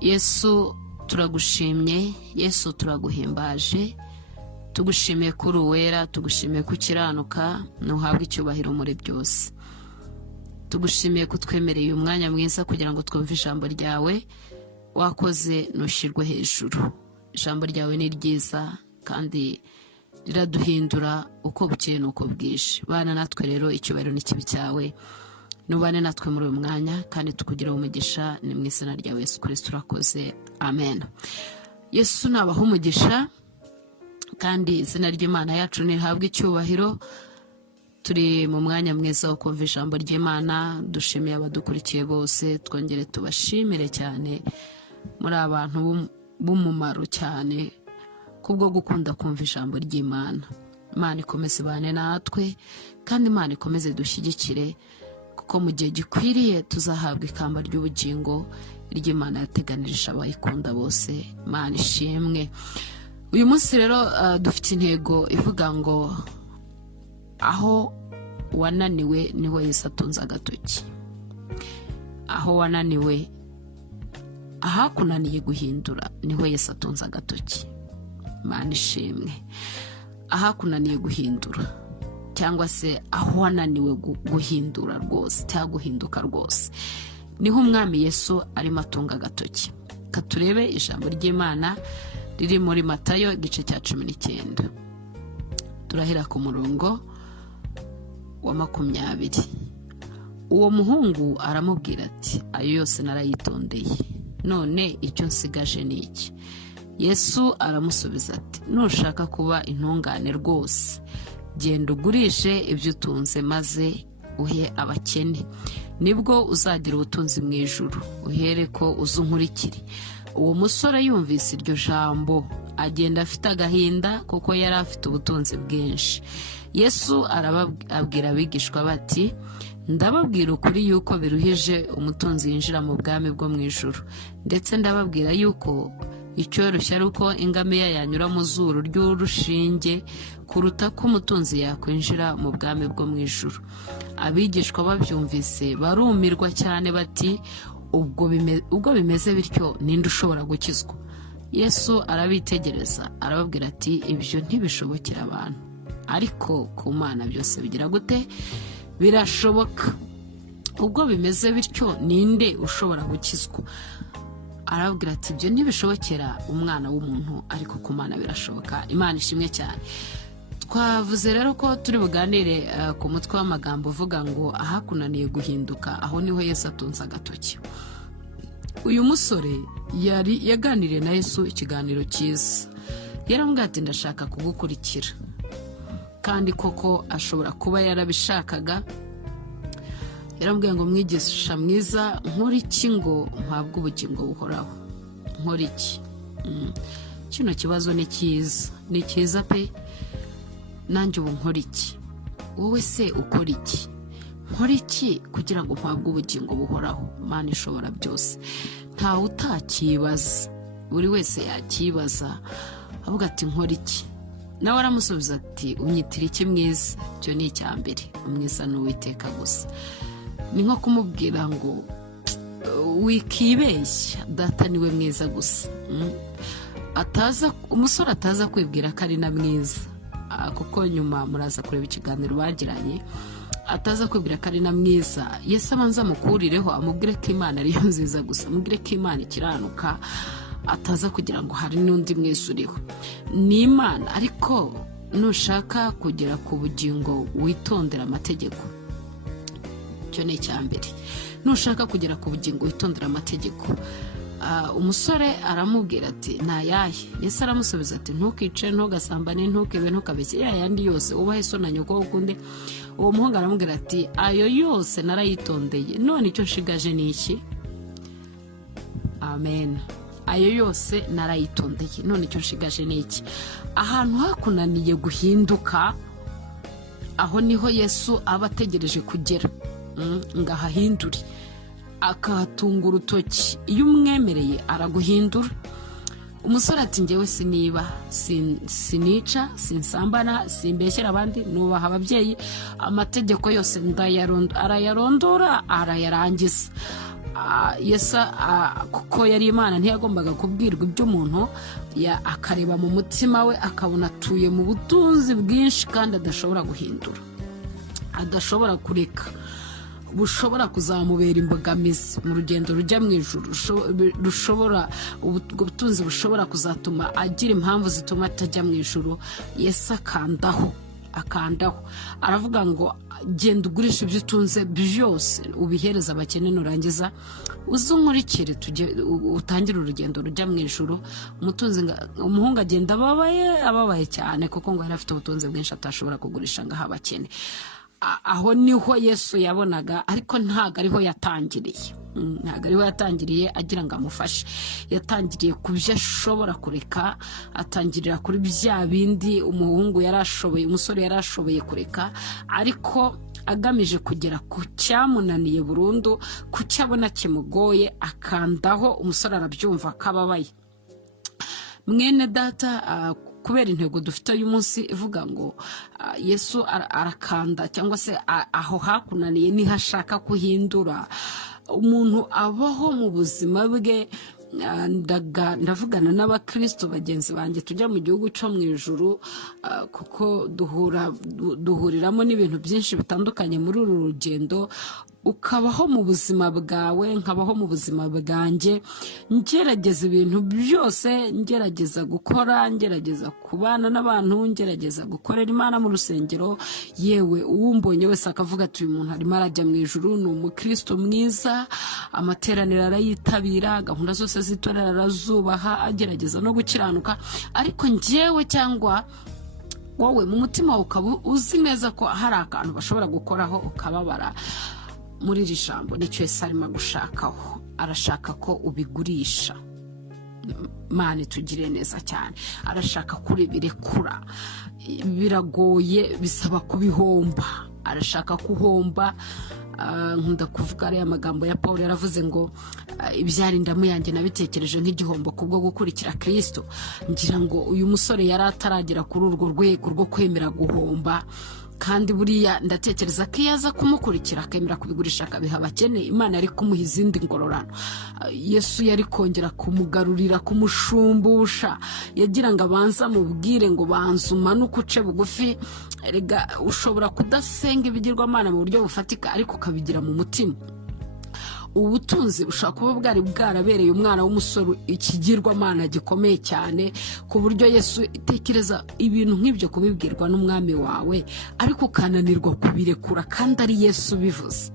Yesu turagushimye, Yesu turaguhimbaje, tugushimiye kuri uwera, tugushimiye kukiranuka, nuhabwe icyubahiro muri byose. Tugushimiye kutwemereye umwanya mwiza kugira ngo twumve ijambo ryawe, wakoze nushirwe hejuru. Ijambo ryawe ni ryiza kandi riraduhindura uko bukeye nuko bwije. Bana natwe rero icyubahiro n'ikibi cyawe, nubane natwe muri uyu mwanya kandi tukugira umugisha, ni mu izina rya Yesu Kristo urakoze, amen. Yesu nabaha umugisha kandi izina ry'Imana yacu nirihabwe icyubahiro. Turi mu mwanya mwiza wo kumva ijambo ry'Imana, dushimiye abadukurikiye bose, twongere tubashimire cyane, muri abantu b'umumaro cyane kubwo gukunda kumva ijambo ry'Imana. Imana ikomeze bane natwe kandi Imana ikomeze dushyigikire, kuko mu gihe gikwiriye tuzahabwa ikamba ry'ubugingo ry'Imana yateganirije abayikunda bose. Imana ishimwe. Uyu munsi rero dufite intego ivuga ngo aho wananiwe niho Yesu atunze agatoki. Aho wananiwe, ahakunaniye guhindura niho Yesu atunze agatoki. Imana ishimwe. Ahakunaniye guhindura cyangwa se aho wananiwe guhindura rwose cyangwa guhinduka rwose, niho umwami Yesu arimo atunga agatoki. Katurebe ijambo ry'Imana riri muri Matayo igice cya 19. Turahera ku murongo wa 20. Uwo muhungu aramubwira ati, ayo yose narayitondeye, none icyo nsigaje ni iki? Yesu aramusubiza ati, nushaka kuba intungane rwose, genda ugurishe ibyo utunze maze uhe abakene, nibwo uzagira ubutunzi mu ijuru, uhere ko uzunkurikire. Uwo musore yumvise iryo jambo agenda afite agahinda, kuko yari afite ubutunzi bwinshi. Yesu arababwira abigishwa bati, ndababwira ukuri yuko biruhije umutunzi yinjira mu bwami bwo mu ijuru. Ndetse ndababwira yuko icyoroshye ari uko ingamiya yanyura mu zuru ry'urushinge kuruta ko umutunzi yakwinjira mu bwami bwo mu ijuru. Abigishwa babyumvise barumirwa cyane bati, ubwo bimeze bityo ninde ushobora gukizwa? Yesu arabitegereza arababwira ati, ibyo ntibishobokera abantu, ariko ku Mana byose bigira gute? Birashoboka. Ubwo bimeze bityo ninde ushobora gukizwa? Arababwira ati, ibyo ntibishobokera umwana w'umuntu, ariko ku Mana birashoboka. Imana ishimwe cyane. Twavuze rero ko turi buganire ku mutwe w'amagambo uvuga ngo ahakunaniye guhinduka, aho niho Yesu atunze agatoki. Uyu musore yari yaganiriye na Yesu ikiganiro cyiza. Yaramubwiye ati, ndashaka kugukurikira. Kandi koko ashobora kuba yarabishakaga. Yaramubwiye ngo, mwigisha mwiza, nkora iki ngo mpabwe ubugingo buhoraho? Nkora iki? Kino kibazo ni cyiza, ni cyiza pe. Nanjye ubu nkora iki? Wowe se ukora iki? Nkora iki kugira ngo mpabwe ubugingo buhoraho? Imana ishobora byose, ntawe utakibaza, buri wese yakibaza avuga ati, nkora iki? Nawe aramusubiza ati, unyitira iki mwiza? Cyo ni icya mbere, umwiza ni Uwiteka gusa. Ni nko kumubwira ngo wikibeshya, data niwe mwiza gusa. Umusore ataza kwibwira ko ari na mwiza, kuko nyuma muraza kureba ikiganiro bagiranye, ataza kwibwira ko ari na mwiza. Yesu abanza amukurireho, amubwire ko Imana ariyo nziza gusa, amubwire ko Imana ikiranuka, ataza kugira ngo hari n'undi mwiza uriho. Ni Imana. Ariko nushaka kugera ku bugingo, witondera amategeko. Cyo ni icya mbere. Nushaka kugera ku bugingo, witondera amategeko. Umusore aramubwira ati, nayahe? Yesu aramusubiza ati, ntukice, ntugasambane, ntukebe, ntukabeshye, yandi yose, ubahe so na nyoko ukunde. Uwo muhungu aramubwira ati, ayo yose narayitondeye, none icyo nshigaje ni iki? Amen. Ayo yose narayitondeye, none icyo nshigaje ni iki? Ahantu hakunaniye guhinduka, aho niho Yesu aba ategereje kugera ngo ahahindure, akahatunga urutoki. Iyo umwemereye araguhindura. Umusore ati, njyewe siniba, sinica, sinsambana, simbeshyera abandi, nubaha ababyeyi, amategeko yose arayarondora, arayarangiza. Yesu kuko yari Imana ntiyagombaga kubwirwa iby'umuntu, akareba mu mutima we akabona atuye mu butunzi bwinshi kandi adashobora guhindura, adashobora kureka, bushobora kuzamubera imbogamizi mu rugendo rujya mu ijuru, ubwo butunzi bushobora kuzatuma agira impamvu zituma atajya mu ijuru. Yesu akandaho, aravuga ngo genda ugurisha ibyo utunze byose ubihereza abakene, nurangiza uzunkurikire utangire urugendo rujya mu ijuru. Umuhungu agenda ababaye cyane kuko ngo yari afite ubutunzi bwinshi atashobora kugurisha ngo ahe abakene. Aho niho Yesu yabonaga, ariko ntago ariho yatangiriye agira ngo amufashe. Yatangiriye ku byo ashobora kureka, atangirira kuri bya bindi umusore yari ashoboye kureka, ariko agamije kugera ku cyamunaniye burundu, ku cyabona kimugoye, akandaho. Umusore arabyumva akababaye. Mwene data, kubera intego dufite uyu munsi ivuga ngo Yesu arakanda, cyangwa se aho hakunaniye niho ashaka kuhindura. Umuntu abaho mu buzima bwe, ndavugana n'abakristo bagenzi banjye tujya mu gihugu cyo mu ijuru, kuko duhuriramo n'ibintu byinshi bitandukanye muri uru rugendo. Ukabaho mu buzima bwawe, nkabaho mu buzima bwanjye, ngerageza ibintu byose, ngerageza gukora, ngerageza kubana n'abantu, ngerageza gukorera Imana mu rusengero. Yewe uwumbonye wese akavuga ati uyu muntu arimo arajya mu ijuru, ni umukristo mwiza, amateraniro arayitabira, gahunda zose z'itorero arazubaha, agerageza no gukiranuka. Ariko njyewe cyangwa wowe mu mutima wawe ukaba uzi neza ko hari akantu bashobora gukoraho ukababara. Muri iri jambo nicyo Yesu arimo gushakaho, arashaka ko ubigurisha. Mana tugire neza cyane, arashaka kuri birekura. Biragoye, bisaba kubihomba, arashaka kuhomba. Nkunda kuvuga ariya magambo ya Paulo, yaravuze ngo ibyarindamu yanjye nabitekereje nk'igihombo kubwo gukurikira Kristo. Ngira ngo uyu musore yari ataragera kuri urwo rwego rwo kwemera guhomba, kandi buriya ndatekereza ko iyo aza kumukurikira akemera kubigurisha akabiha abakene, Imana yari kumuha izindi ngororano. Yesu yari kongera kumugarurira, kumushumbusha. Yagira ngo abanza amubwire ngo banzuma n'ukuce bugufi. Erega ushobora kudasenga ibigirwamana mu buryo bufatika, ariko ukabigira mu mutima. Ubutunzi bushobora kuba bwari bwarabereye umwana w'umusore ikigirwamana gikomeye cyane, ku buryo Yesu itekereza ibintu nk'ibyo kubibwirwa n'umwami wawe, ariko ukananirwa kubirekura kandi ari Yesu bivuze.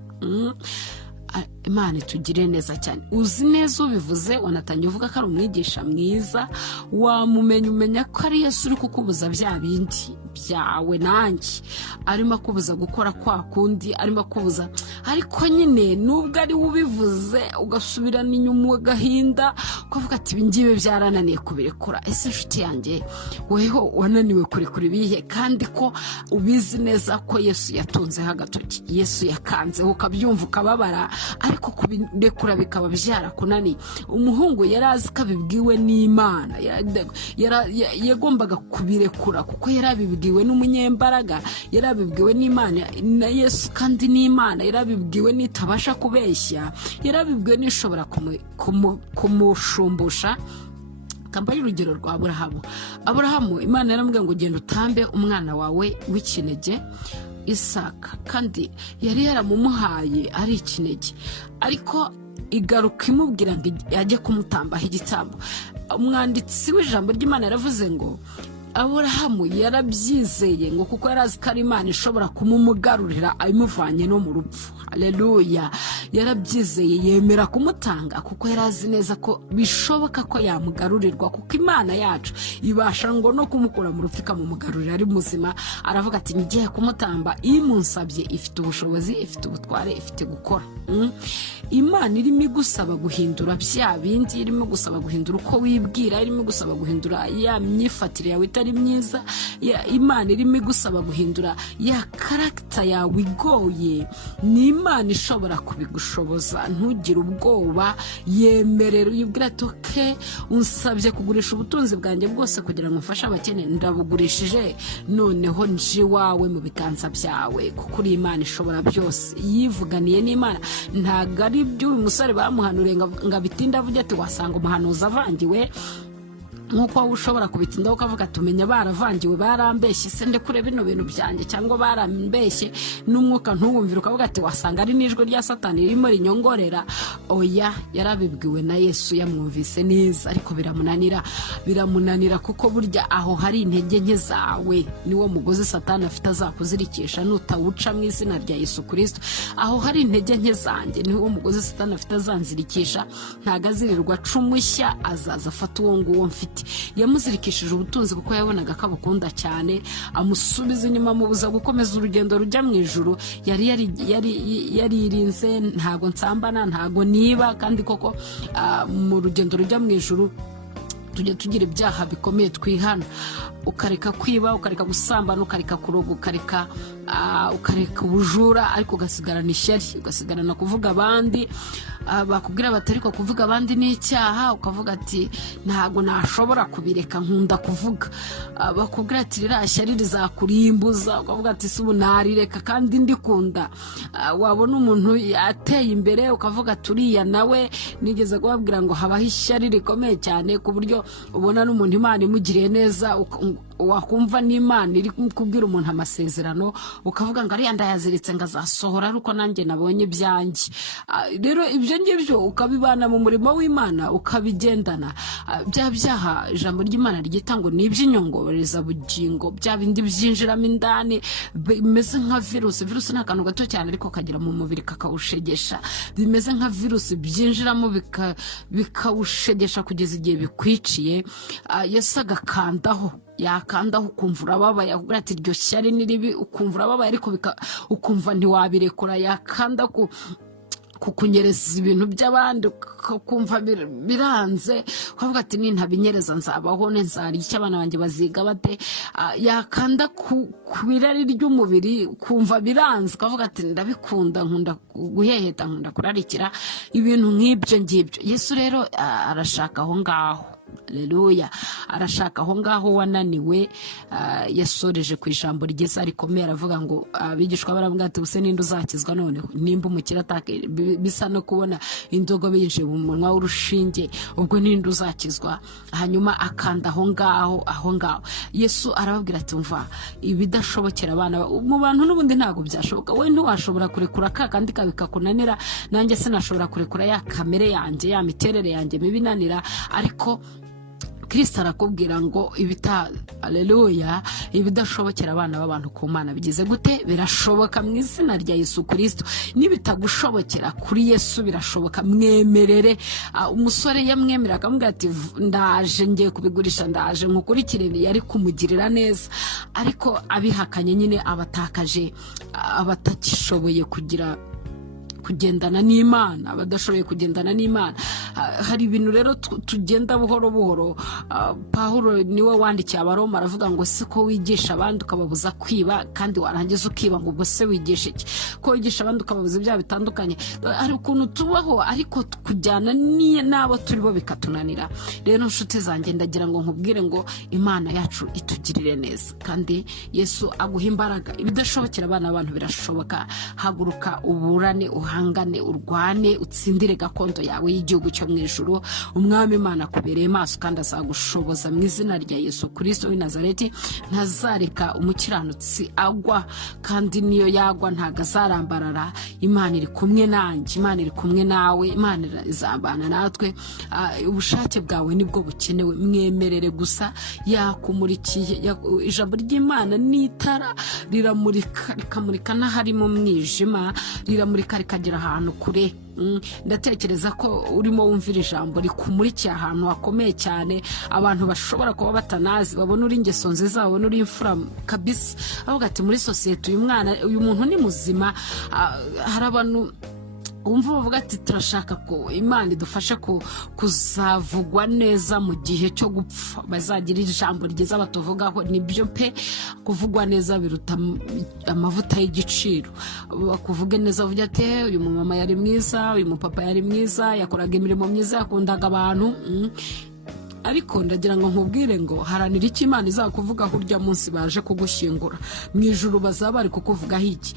Imana tugire neza cyane. Uzi neza ubivuze, wanatangiye uvuga ko ari umwigisha mwiza, umenya ko ari Yesu uri kukubuza bya bindi byawe nanjye, arimo kubuza gukora kwa kundi, arimo kubuza. Ariko nyine nubwo ari ubivuze, ugasubirana inyuma agahinda, kuvuga ati ibingibe byarananiye kubirekura. Ese inshuti yanjye, weho wananiwe kurekura ibihe, kandi ko ubizi neza ko Yesu yatunzeho agatoki, Yesu yakanzeho, ukabyumva ukababara, ariko kubirekura bikaba byarakunaniye. Umuhungu yari azi ko abibwiwe n'Imana, yagombaga kubirekura kuko yari abibwiwe n'umunyembaraga, yari abibwiwe n'Imana na Yesu, kandi n'Imana yari abibwiwe n'itabasha kubeshya, yari abibwiwe n'ishobora kumushumbusha. Kambaye urugero rwa Aburahamu, Imana yaramubwiye ngo genda utambe umwana wawe w'ikinege Isaka, kandi yari yaramumuhaye ari ikinege, ariko igaruka imubwira ngo ajye kumutambaho igitambo. Umwanditsi w'ijambo ry'Imana yaravuze ngo Aburahamu yarabyizeye, ngo kuko yari azi ko ari Imana ishobora kumumugarurira ayimuvanye no mu rupfu. Haleluya! Yarabyizeye, yemera kumutanga kuko yari azi neza ko bishoboka ko yamugarurirwa, kuko Imana yacu ibasha ngo no kumukura mu rupfu ikamumugarurira ari muzima. Aravuga ati ngiye kumutamba, imunsabye ifite ubushobozi, ifite ubutware, ifite gukora. Imana irimo igusaba guhindura bya bindi, irimo gusaba guhindura uko wibwira, irimo gusaba guhindura ya myifatire yawe itari myiza. Imana irimo igusaba guhindura ya karagita yawe igoye. Ni Imana ishobora kubigushoboza. Ntugire ubwoba, yemerera uyibwira ati oke, unsabye kugurisha ubutunzi bwanjye bwose kugira ngo mfashe abakene, ndabugurishije, noneho nje iwawe mu biganza byawe, kuko uri Imana ishobora byose. Yivuganiye n'Imana, ntago ari by'uyu musore bamuhanuriye ngo abitinde avuge ati wasanga umuhanuzi avangiwe, nkuko wowe ushobora kubitindaho ukavuga tumenya baravangiwe, barambeshye, se ndekure bino bintu byanjye, cyangwa barambeshye n'umwuka ntuwumvire, ukavuga ati wasanga ari n'ijwi rya Satani ririmo rinyongorera. Oya, yarabibwiwe na Yesu, yamwumvise neza, ariko biramunanira kuko burya aho hari intege nke zawe niwo mugozi Satani afite azakuzirikisha nutawuca mu izina rya Yesu Kristo. Aho hari intege nke zanjye niwo mugozi Satani afite azanzirikisha, ntago azirirwa cumushya, azaza afata uwo nguwo mfite. Yamuzirikishije ubutunzi kuko yabonaga ko abukunda cyane, amusubiza inyuma, mubuza gukomeza urugendo rujya mu ijuru. Yaririnze, ntago nsambana, ntago niba, kandi koko mu rugendo rujya mu ijuru tujye tugira ibyaha bikomeye twihana, ukareka kwiba, ukareka gusambana, ukareka kuroga, ukareka ubujura, ariko ugasigarana ishyari, ugasigarana kuvuga abandi. Bakubwira batari ko kuvuga abandi ni icyaha, ukavuga ati ntago nashobora kubireka, nkunda kuvuga. Bakubwira ati rira shyari rizakurimbuza, ukavuga ati subu narireka kandi ndikunda. Wabona umuntu ateye imbere ukavuga turiya nawe, nigeze kubabwira ngo habaho ishyari rikomeye cyane ku buryo ubona n'umuntu Imana imugiriye neza, wakumva n'Imana iri kubwira umuntu amasezerano, ukavuga ngo ariya ndayaziritse ngazasohora, ariko nanjye nabonye ibyanjye. Rero ibyo ngibyo ukabibana mu murimo w'Imana, ukabigendana. Bya byaha ijambo ry'Imana ryita ngo ni iby'inyongoreza bugingo, bya bindi byinjiramo indani bimeze nka virusi. Virusi ni akantu gato cyane ariko kagira mu mubiri kakawushegesha, bimeze nka virusi byinjiramo bikawushegesha kugeza igihe bikwiciye. Yesu agakandaho, yakandaho ukumva urababaye, akubwira ati iryo shyari ni ribi, ukumva urababaye ariko ukumva ntiwabirekura. Yakanda kukunyereza ibintu by'abandi, ukumva biranze, ukavuga ati nintabinyereza nzabaho, nzarya icyo abana banjye baziga bate. Yakanda ku birari ry'umubiri, ukumva biranze, ukavuga ati ndabikunda, nkunda guheheta, nkunda kurarikira, ibintu nk'ibyo ngibyo. Yesu rero arashaka aho ngaho. Haleluya, arashaka aho ngaho wananiwe. Yasoreje ku ijambo ryiza rikomeye, aravuga ngo abigishwa baravuga ati ubuse ninde uzakizwa noneho, nimba umukire atake bisa no kubona indogobe yinjiye mu munwa w'urushinge, ubwo ninde uzakizwa? Hanyuma akanda aho ngaho. Yesu arababwira ati umva, ibidashobokera abana mu bantu n'ubundi ntago byashoboka. We ntiwashobora kurekura kandi bikakunanira, nanjye sinashobora kurekura ya kamere yanjye, ya miterere yanjye mibinanira, ariko Kristo arakubwira ngo haleluya, ibidashobokera abana b'abantu ku Mana bigize gute? Birashoboka mu izina rya Yesu Kristo. Nibitagushobokera kuri Yesu birashoboka, mwemerere. Umusore yamwemera akamubwira ati ndaje, ngiye kubigurisha, ndaje nkukurikire, yari kumugirira neza, ariko abihakanye nyine abatakaje, abatagishoboye kugendana n'Imana, abadashoboye kugendana n'Imana. Hari ibintu rero tugenda buhoro buhoro. Pawulo niwe wandikiye Abaroma, aravuga ngo siko wigisha abandi ukababuza kwiba, kandi warangiza ukiba, ngo ubwo se wigisha iki? Ko wigisha abandi ukababuza ibyaha bitandukanye. Hari ukuntu tubaho ariko kujyana n'abo turi bo bikatunanira. Rero nshuti zanjye, ndagira ngo nkubwire ngo Imana yacu itugirire neza, kandi Yesu aguha imbaraga. Ibidashobokera abana b'abantu birashoboka. Haguruka uburane, uhangane, urwane, utsindire gakondo yawe y'igihugu cyo mu ijuru. Umwami Imana akubereye maso kandi azagushoboza mu izina rya Yesu Kristo w'i Nazareti. Ntazareka umukiranutsi agwa, kandi niyo yagwa ntago azarambarara. Imana iri kumwe nanjye, Imana iri kumwe nawe, Imana izabana natwe. Ubushake bwawe nibwo bukenewe, mwemerere gusa. Yakumurikiye, ijambo ry'Imana n'itara riramurika, rikamurika n'ahari mu mwijima, riramurika rikagira ahantu kure. Ndatekereza ko urimo wumvira ijambo rikumurikiye ahantu hakomeye cyane, abantu bashobora kuba batanazi, babona uri ingeso nziza, babona uri imfura kabisa, avuga ati muri sosiyete uyu muntu ni muzima. Hari abantu umva bavuga ati turashaka ko Imana idufashe kuzavugwa neza mu gihe cyo gupfa, bazagira ijambo ryiza batuvugaho. Nibyo pe, kuvugwa neza biruta amavuta y'igiciro. Bakuvuge neza uvuga ati uyu mama yari mwiza, uyu mupapa yari mwiza, yakoraga imirimo myiza, yakundaga abantu. Ariko ndagira ngo nkubwire ngo haranira iki Imana izakuvuga urya munsi baje kugushyingura mu ijuru, bazaba bari kukuvugaho iki.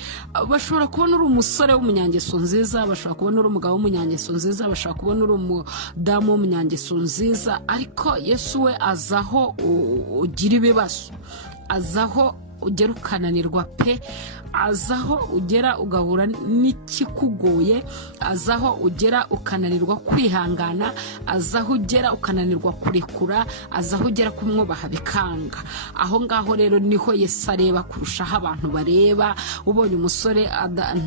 Bashobora kubona uri umusore w'umunyangeso nziza, bashobora kubona uri umugabo w'umunyangeso nziza, bashobora kubona uri umudamu w'umunyangeso nziza, ariko Yesu we azaho ugira ibibazo, azaho ugera ukananirwa pe, azaho ugera ugahura n'ikikugoye, azaho ugera ukananirwa kwihangana, azaho ugera ukananirwa kurekura, azaho ugera kumwubaha bikanga. Aho ngaho rero niho Yesu areba kurushaho abantu bareba. Ubonye umusore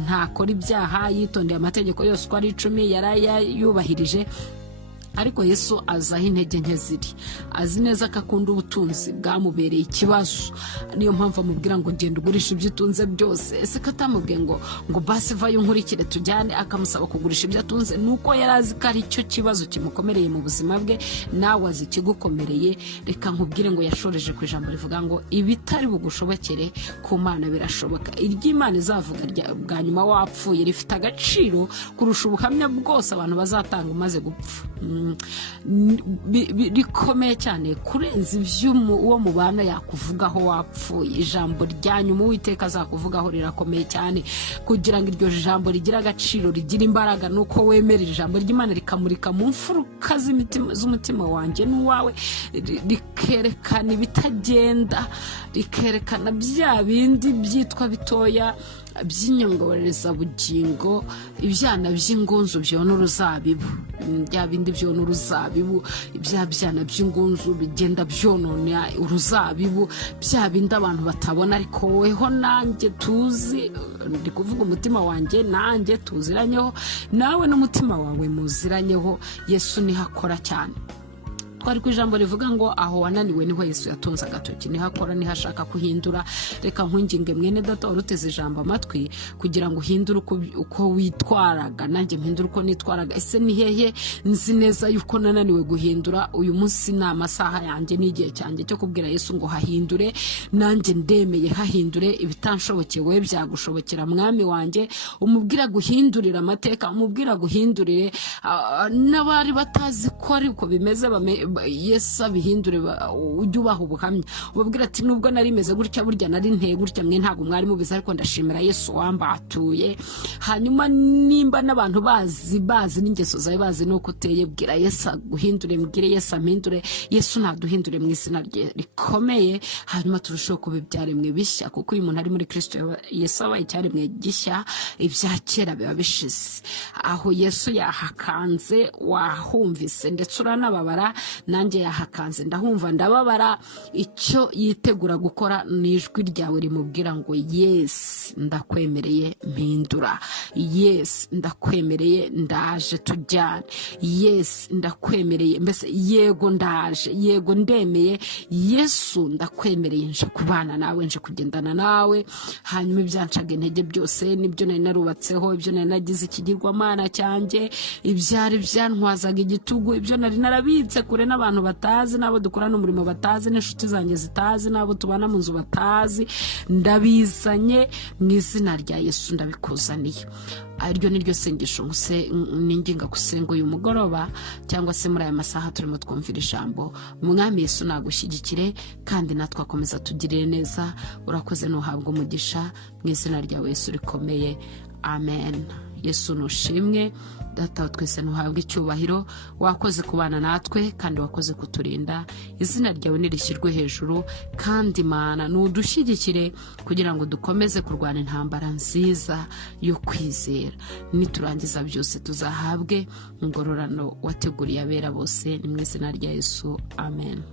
ntakora ibyaha, yitondeye amategeko yose uko ari 10 yarayubahirije, ariko Yesu azaho intege nke ziri, azi neza ko akunda ubutunzi bwamubereye ikibazo. Niyo mpamvu amubwira ngo genda ugurisha ibyo utunze byose. Ese katamubwiye ngo basi vayo nkurikire tujyane, akamusaba kugurisha ibyo atunze? Nuko yari azi ko ari cyo kibazo kimukomereye mu buzima bwe. Nawe azi ikigukomereye. Reka nkubwire ngo yashoreje ku ijambo rivuga ngo ibitari bugushobokere ku Mana birashoboka. Iry'Imana izavuga bwa nyuma wapfuye rifite agaciro kurusha ubuhamya bwose abantu bazatanga umaze gupfa. Rikomeye cyane kurenza ibyo uwo mubana yakuvugaho wapfuye. Ijambo rya nyuma Uwiteka azakuvugaho rirakomeye cyane. Kugira ngo iryo jambo rigira agaciro, rigira imbaraga, nuko wemera ijambo ry'Imana rikamurika mu mfuruka z'umutima wanjye n'uwawe, rikerekana ibitagenda, rikerekana bya bindi byitwa bitoya by'inyongorereza bugingo, ibyana by'ingunzu byona uruzabibu, bya bindi byona uruzabibu, ibya byana by'ingunzu bigenda byonona uruzabibu, bya bindi abantu batabona ariko weho nanjye tuzi. Ndi kuvuga umutima wanjye nanjye tuziranyeho, nawe n'umutima wawe muziranyeho. Yesu niho akora cyane. Twari ku ijambo rivuga ngo aho wananiwe niho Yesu yatunze agatoki, niho akora, niho ashaka kuhindura. Reka nkunginge mwene data waruteze ijambo amatwi kugira ngo uhindure uko witwaraga, nanjye mpindure uko nitwaraga. Ese ni hehe nzi neza yuko nananiwe guhindura? Uyu munsi ni amasaha yanjye n'igihe cyanjye cyo kubwira Yesu ngo hahindure. Nanjye ndemeye hahindure. Ibitanshobokeye byagushobokera mwami wanjye. Umubwira guhindurira amateka, umubwira guhindurire n'abari batazi ko ari uko bimeze Yesu abihindure. Ujye ubaha ubuhamya, ubabwira ati nubwo nari meze gutya, burya nari nteye gutya, mwe ntabwo mwari mubizi, ariko ndashimira Yesu wambatuye. Hanyuma nimba n'abantu bazi n'ingeso zawe, bazi nuko uteye, bwira Yesu guhindure, mbwire Yesu ampindure. Yesu naduhindure mu izina rye rikomeye, hanyuma turusheho kuba ibyaremwe bishya, kuko uyu muntu ari muri Kristo Yesu abaye icyaremwe gishya, ibya kera biba bishize. Aho Yesu yahakanze wahumvise ndetse uranababara, nanjye yahakanze ndahumva ndababara. Icyo yitegura gukora ni ijwi ryawe rimubwira ngo yes ndakwemereye mpindura, yes ndakwemereye ndaje tujyane, yes ndakwemereye, mbese yego ndaje, yego ndemeye, Yesu ndakwemereye, nje kubana nawe, nje kugendana nawe. Hanyuma ibyancaga intege byose, nibyo nari narubatseho, ibyo nari nagize ikigirwamana cyanjye, ibyari byantwazaga igitugu, ibyo nari narabitse kure n'abantu batazi, n'abo dukorana umurimo batazi, n'inshuti zanjye zitazi, n'abo tubana mu nzu batazi, ndabizanye mu izina rya Yesu ndabikuzaniye. Aryo niryo sengesho ninginga gusenga uyu mugoroba, cyangwa se muri aya masaha turimo twumvira ijambo. Mwami Yesu nagushyigikire, kandi natwe akomeza tugirire neza. Urakoze nuhabwa umugisha mu izina rya Yesu rikomeye, amen. Yesu nushimwe. Data twese nuhabwa icyubahiro. Wakoze kubana natwe kandi wakoze kuturinda. Izina ryawe nirishyirwe hejuru, kandi Mana nudushyigikire kugira ngo dukomeze kurwana intambara nziza yo kwizera. Niturangiza byose tuzahabwe ingororano wateguriye abera bose. Ni mu izina rya Yesu, amen.